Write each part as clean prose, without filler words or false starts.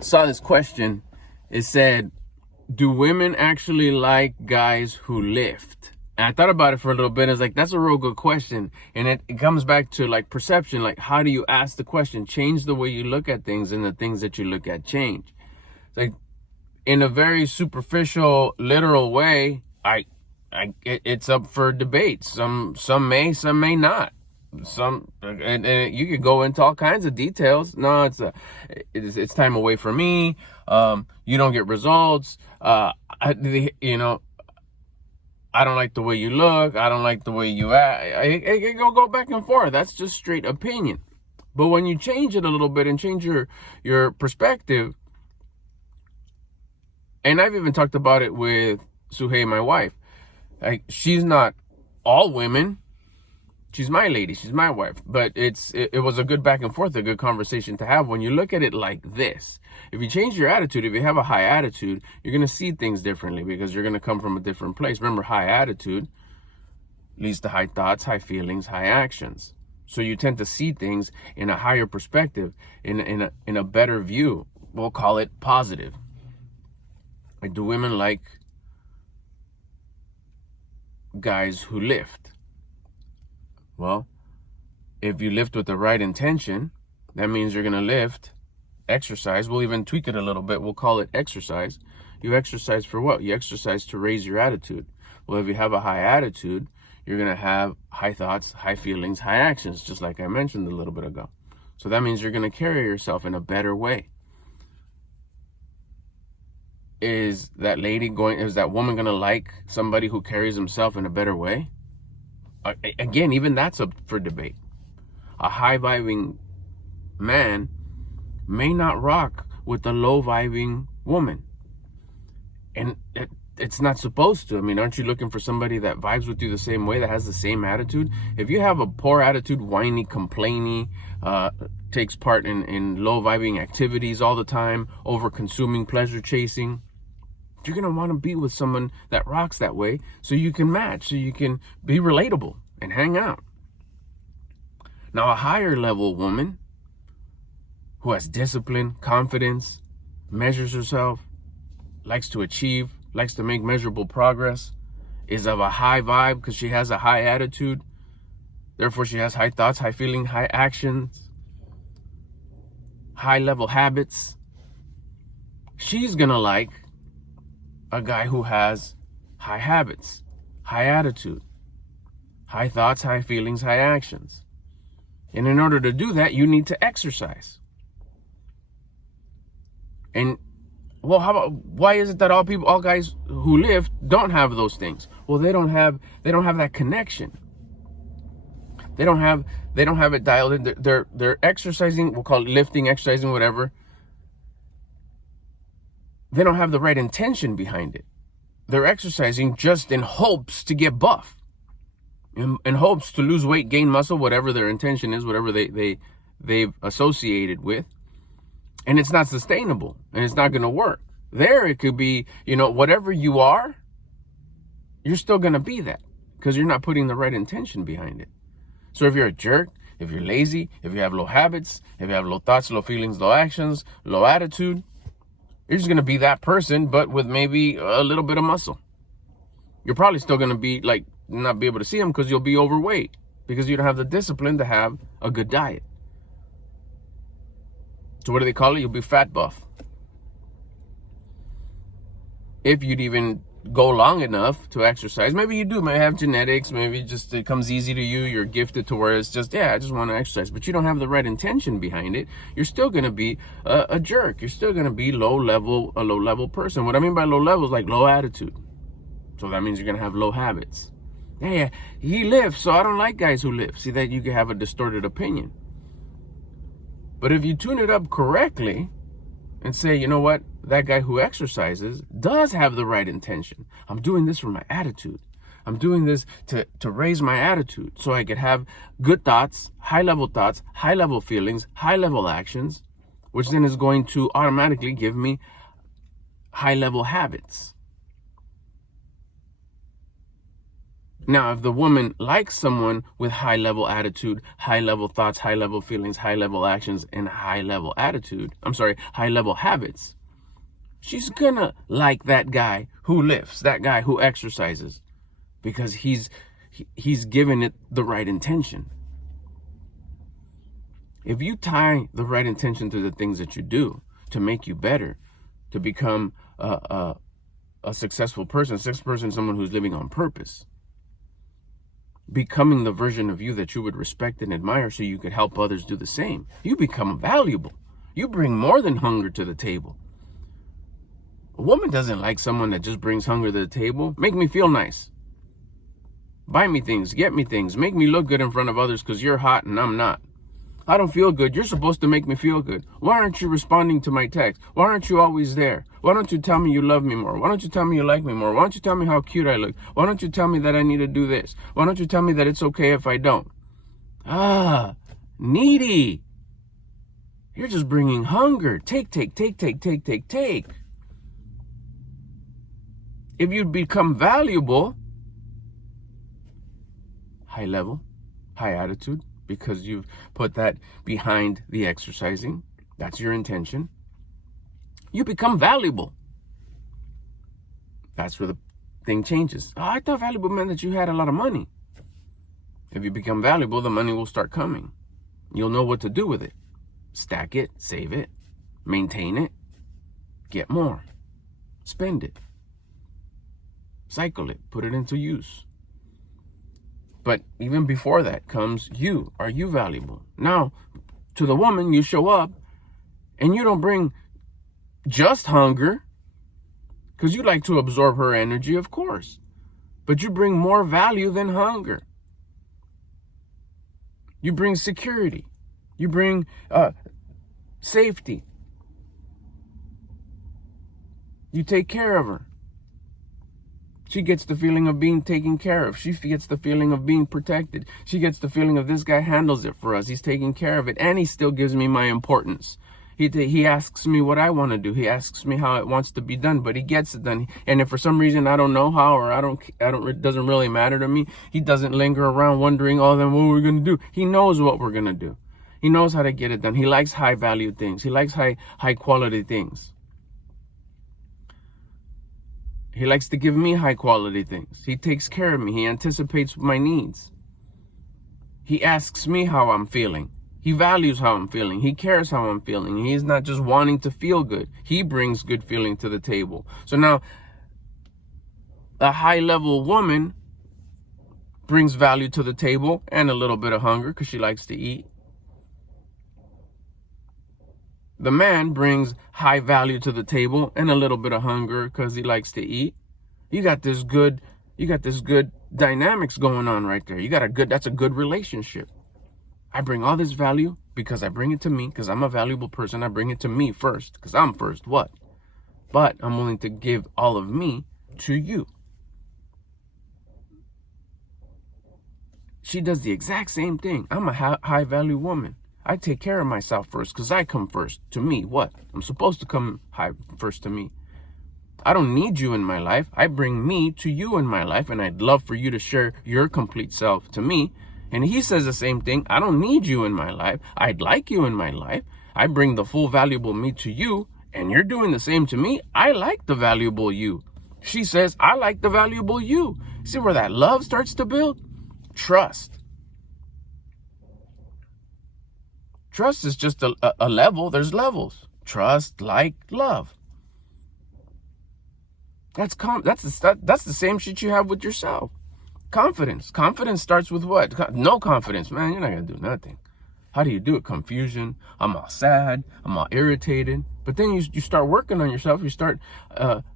saw this question. It said, do women actually like guys who lift? And I thought about it for a little bit. It's like, that's a real good question. And it comes back to like perception. Like, how do you ask the question? Change the way you look at things, and the things that you look at change. It's like, in a very superficial, literal way, it's up for debate. Some may, some may not. And you could go into all kinds of details. No, it's time away from me. You don't get results. I don't like the way you look. I don't like the way you act. It go back and forth. That's just straight opinion. But when you change it a little bit and change your perspective, and I've even talked about it with Suhei, my wife. Like, she's not all women. She's my lady. She's my wife. But it was a good back and forth, a good conversation to have when you look at it like this. If you change your attitude, if you have a high attitude, you're going to see things differently because you're going to come from a different place. Remember, high attitude leads to high thoughts, high feelings, high actions. So you tend to see things in a higher perspective, in a better view. We'll call it positive. Like, do women like guys who lift? Well, if you lift with the right intention, that means you're going to lift, exercise. We'll even tweak it a little bit. We'll call it exercise. You exercise for what? You exercise to raise your attitude. Well, if you have a high attitude, you're going to have high thoughts, high feelings, high actions, just like I mentioned a little bit ago. So that means you're going to carry yourself in a better way. Is that woman going to like somebody who carries himself in a better way? Again, even that's up for debate. A high-vibing man may not rock with a low-vibing woman. And it's not supposed to. I mean, aren't you looking for somebody that vibes with you the same way, that has the same attitude? If you have a poor attitude, whiny, complainy, takes part in low-vibing activities all the time, over-consuming, pleasure-chasing, you're going to want to be with someone that rocks that way so you can match, so you can be relatable and hang out. Now, a higher level woman who has discipline, confidence, measures herself, likes to achieve, likes to make measurable progress, is of a high vibe because she has a high attitude. Therefore, she has high thoughts, high feeling, high actions, high level habits. She's going to like a guy who has high habits, high attitude, high thoughts, high feelings, high actions. And in order to do that, you need to exercise. And, well, why is it that all guys who lift don't have those things? Well, they don't have that connection. They don't have it dialed in. They're exercising, we'll call it lifting, exercising, whatever. They don't have the right intention behind it. They're exercising just in hopes to get buff, in hopes to lose weight, gain muscle, whatever their intention is, whatever they've associated with. And it's not sustainable, and it's not going to work. There, it could be, whatever you are, you're still going to be that because you're not putting the right intention behind it. So if you're a jerk, if you're lazy, if you have low habits, if you have low thoughts, low feelings, low actions, low attitude, you're just going to be that person, but with maybe a little bit of muscle. You're probably still going to be not be able to see them because you'll be overweight because you don't have the discipline to have a good diet. So what do they call it? You'll be fat buff. If you'd even go long enough to exercise, maybe you do, maybe have genetics, maybe just it comes easy to you, you're gifted to where it's just, I just want to exercise, but you don't have the right intention behind it, you're still going to be a jerk. You're still going to be a low level person. What I mean by low level is like low attitude. So that means you're going to have low habits. Yeah, he lifts, so I don't like guys who lift. See, that you can have a distorted opinion. But if you tune it up correctly and say, you know what, that guy who exercises does have the right intention. I'm doing this for my attitude. I'm doing this to raise my attitude so I could have good thoughts, high-level feelings, high-level actions, which then is going to automatically give me high-level habits. Now, if the woman likes someone with high level attitude, high level thoughts, high level feelings, high level actions, and high level high level habits, she's gonna like that guy who lifts, that guy who exercises, because he's given it the right intention. If you tie the right intention to the things that you do to make you better, to become a successful person, someone who's living on purpose, becoming the version of you that you would respect and admire so you could help others do the same, you become valuable. You bring more than hunger to the table. A woman doesn't like someone that just brings hunger to the table. Make me feel nice. Buy me things, get me things, make me look good in front of others because you're hot and I'm not. I don't feel good. You're supposed to make me feel good. Why aren't you responding to my text? Why aren't you always there? Why don't you tell me you love me more? Why don't you tell me you like me more? Why don't you tell me how cute I look? Why don't you tell me that I need to do this? Why don't you tell me that it's okay if I don't? Needy. You're just bringing hunger. Take. If you become valuable, high level, high attitude, because you've put that behind the exercising, that's your intention, you become valuable. That's where the thing changes. I thought valuable meant that you had a lot of money. If you become valuable, the money will start coming. You'll know what to do with it. Stack it, save it, maintain it, get more, spend it, cycle it, put it into use. But even before that comes you. Are you valuable? Now, to the woman, you show up and you don't bring just hunger, because you like to absorb her energy, of course. But you bring more value than hunger. You bring security. You bring safety. You take care of her. She gets the feeling of being taken care of. She gets the feeling of being protected. She gets the feeling of this guy handles it for us. He's taking care of it. And he still gives me my importance. He asks me what I want to do. He asks me how it wants to be done, but he gets it done. And if for some reason I don't know how, or it doesn't really matter to me, he doesn't linger around wondering, oh, then what we're going to do. He knows what we're going to do. He knows how to get it done. He likes high value things. He likes high quality things. He likes to give me high quality things. He takes care of me. He anticipates my needs. He asks me how I'm feeling. He values how I'm feeling. He cares how I'm feeling. He's not just wanting to feel good. He brings good feeling to the table. So now, a high level woman brings value to the table and a little bit of hunger because she likes to eat. The man brings high value to the table and a little bit of hunger because he likes to eat. You got this good dynamics going on right there. That's a good relationship. I bring all this value because I bring it to me, because I'm a valuable person. I bring it to me first because I'm first. What? But I'm willing to give all of me to you. She does the exact same thing. I'm a high value woman. I take care of myself first because I come first to me. What? I'm supposed to come first to me. I don't need you in my life. I bring me to you in my life, and I'd love for you to share your complete self to me. And he says the same thing. I don't need you in my life. I'd like you in my life. I bring the full valuable me to you, and you're doing the same to me. I like the valuable you. She says, I like the valuable you. See where that love starts to build? Trust. Trust is just a level. There's levels. Trust, like, love. That's the same shit you have with yourself. Confidence. Confidence starts with what? No confidence, man. You're not going to do nothing. How do you do it? Confusion. I'm all sad. I'm all irritated. But then you start working on yourself. You start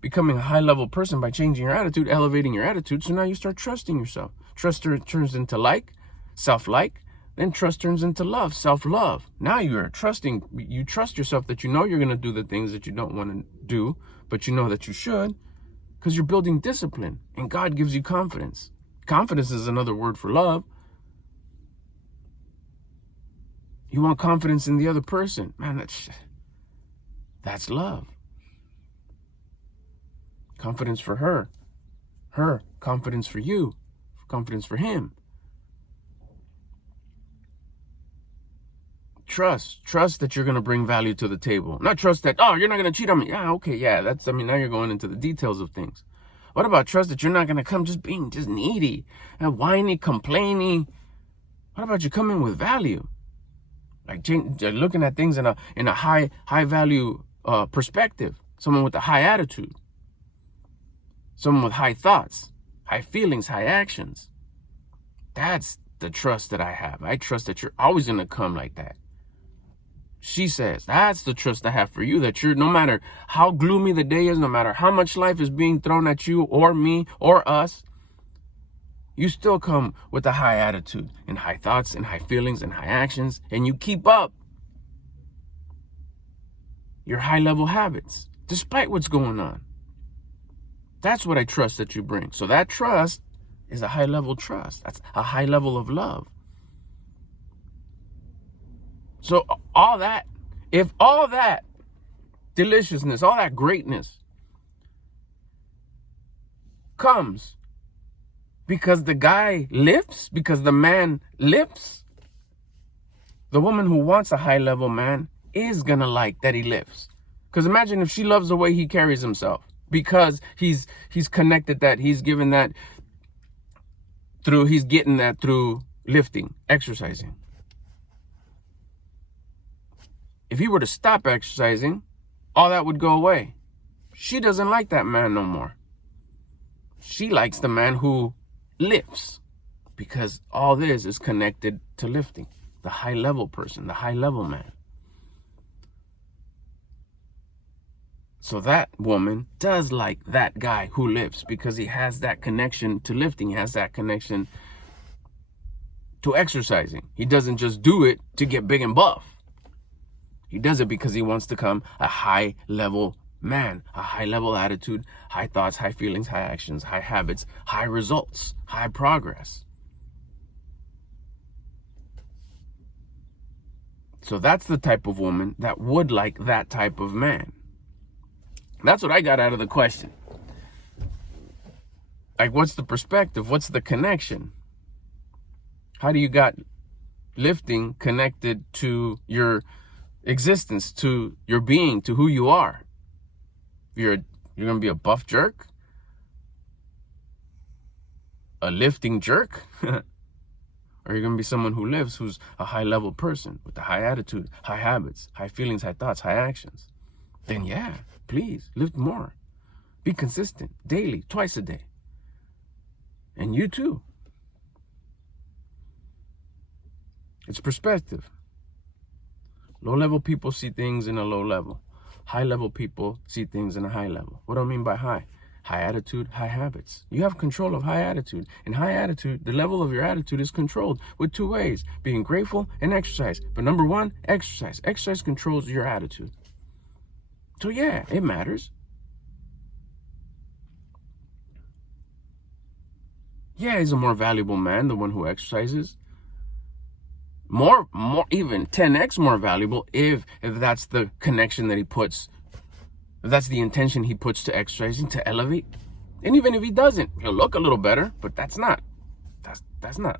becoming a high-level person by changing your attitude, elevating your attitude. So now you start trusting yourself. Trust turns into like, self-like. Then trust turns into love, self-love. Now you are trusting. You trust yourself that you know you're going to do the things that you don't want to do, but you know that you should, because you're building discipline. And God gives you confidence. Confidence is another word for love. You want confidence in the other person. Man, that's love. Confidence for her. Her confidence for you. confidence for him. Trust that you're going to bring value to the table. Not trust that, oh, you're not going to cheat on me. Yeah, okay, yeah, now you're going into the details of things. What about trust that you're not going to come just being just needy and whiny, complaining? What about you coming with value? Like looking at things in a high value perspective. Someone with a high attitude. Someone with high thoughts, high feelings, high actions. That's the trust that I have. I trust that you're always going to come like that. She says, that's the trust I have for you, that you're, no matter how gloomy the day is, no matter how much life is being thrown at you or me or us, you still come with a high attitude and high thoughts and high feelings and high actions, and you keep up your high level habits despite what's going on. That's what I trust that you bring. So that trust is a high level trust. That's a high level of love. So if all that deliciousness, all that greatness comes because the guy lifts, because the man lifts, the woman who wants a high level man is gonna like that he lifts. Because imagine if she loves the way he carries himself, because he's connected that, he's given that through, he's getting that through lifting, exercising. If he were to stop exercising, all that would go away. She doesn't like that man no more. She likes the man who lifts, because all this is connected to lifting. The high level person, the high level man. So that woman does like that guy who lifts, because he has that connection to lifting. He has that connection to exercising. He doesn't just do it to get big and buff. He does it because he wants to become a high level man, a high level attitude, high thoughts, high feelings, high actions, high habits, high results, high progress. So that's the type of woman that would like that type of man. That's what I got out of the question. Like, what's the perspective? What's the connection? How do you got lifting connected to your existence, to your being, to who you are? You're going to be a buff jerk? A lifting jerk? Or you're going to be someone who lives, who's a high level person with a high attitude, high habits, high feelings, high thoughts, high actions? Then yeah, please lift more. Be consistent, daily, twice a day. And you too. It's perspective. Low-level people see things in a low level. High-level people see things in a high level. What do I mean by high? High attitude, high habits. You have control of high attitude. In high attitude, the level of your attitude is controlled with two ways: being grateful and exercise. But number one, exercise. Exercise controls your attitude. So yeah, it matters. Yeah, he's a more valuable man, the one who exercises. More, even 10x more valuable if that's the connection that he puts, if that's the intention he puts to exercising, to elevate. And even if he doesn't, he'll look a little better, but that's not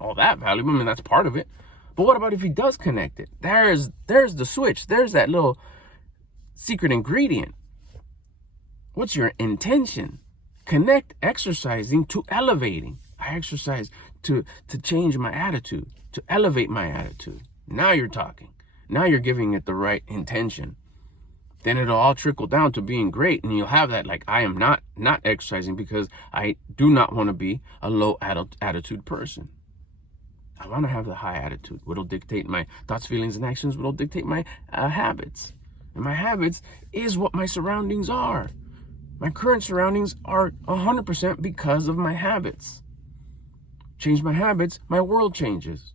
all that valuable. I mean, that's part of it. But what about if he does connect it? There's the switch. There's that little secret ingredient. What's your intention? Connect exercising to elevating. I exercise to change my attitude, to elevate my attitude. Now you're talking. Now you're giving it the right intention. Then it'll all trickle down to being great, and you'll have that, like, I am not exercising because I do not want to be a low attitude person. I want to have the high attitude. What'll dictate my thoughts, feelings, and actions? What'll dictate my habits? And my habits is what my surroundings are. My current surroundings are 100% because of my habits. Change my habits, my world changes.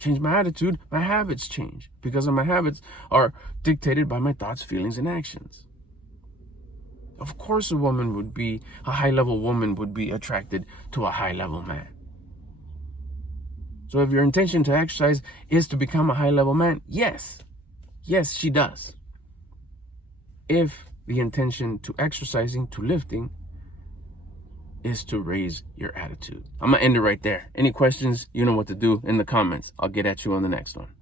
Change my attitude, my habits change. Because of my habits are dictated by my thoughts, feelings, and actions. Of course a high-level woman would be attracted to a high-level man. So if your intention to exercise is to become a high-level man, yes, she does. If the intention to exercising, to lifting, is to raise your attitude. I'm going to end it right there. Any questions, you know what to do in the comments. I'll get at you on the next one.